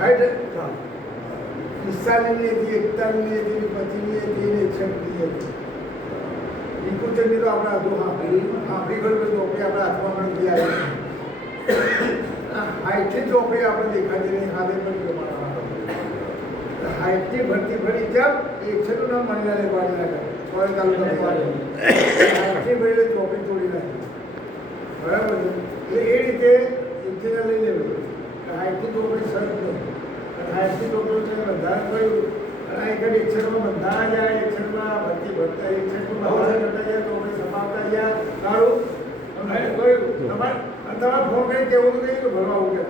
Height 45 હતી, 41 હતી, 25 હતી ને 61 હતી. ઇકોતેરની તો આપણે હતું આપણી ઘર બધું ચોપડી આપણા હાથમાં પણ બી આવી હાઈટની ચોપડી આપણે દેખાતી નહીં હાથે પણ પ્રમાણ હાઈટની ભરતી ભરી ત્યાં એકસઠનું નામ મહિલાને પાડી નાખે સોય તાલુકા હાઈટની ભરી ચોપડી તોડી નાખી બરાબર છે એટલે એ રીતે ઇન્જિનિયર લઈ લેવું હાઈટની ચોપડી સર નહીં હાઈટની ચોપડી છે બંધારણ કર્યું અને એક એકસઠમાં બંધારણ જાય એકસઠમાં ભરતી ભરતા એકસઠમાં બંધારણ કરતા જાય ચોપડી સમાવતા ગયા સારું કર્યું તમારે ફોન કરી કેવું તો નહીં ભરવા આવું કે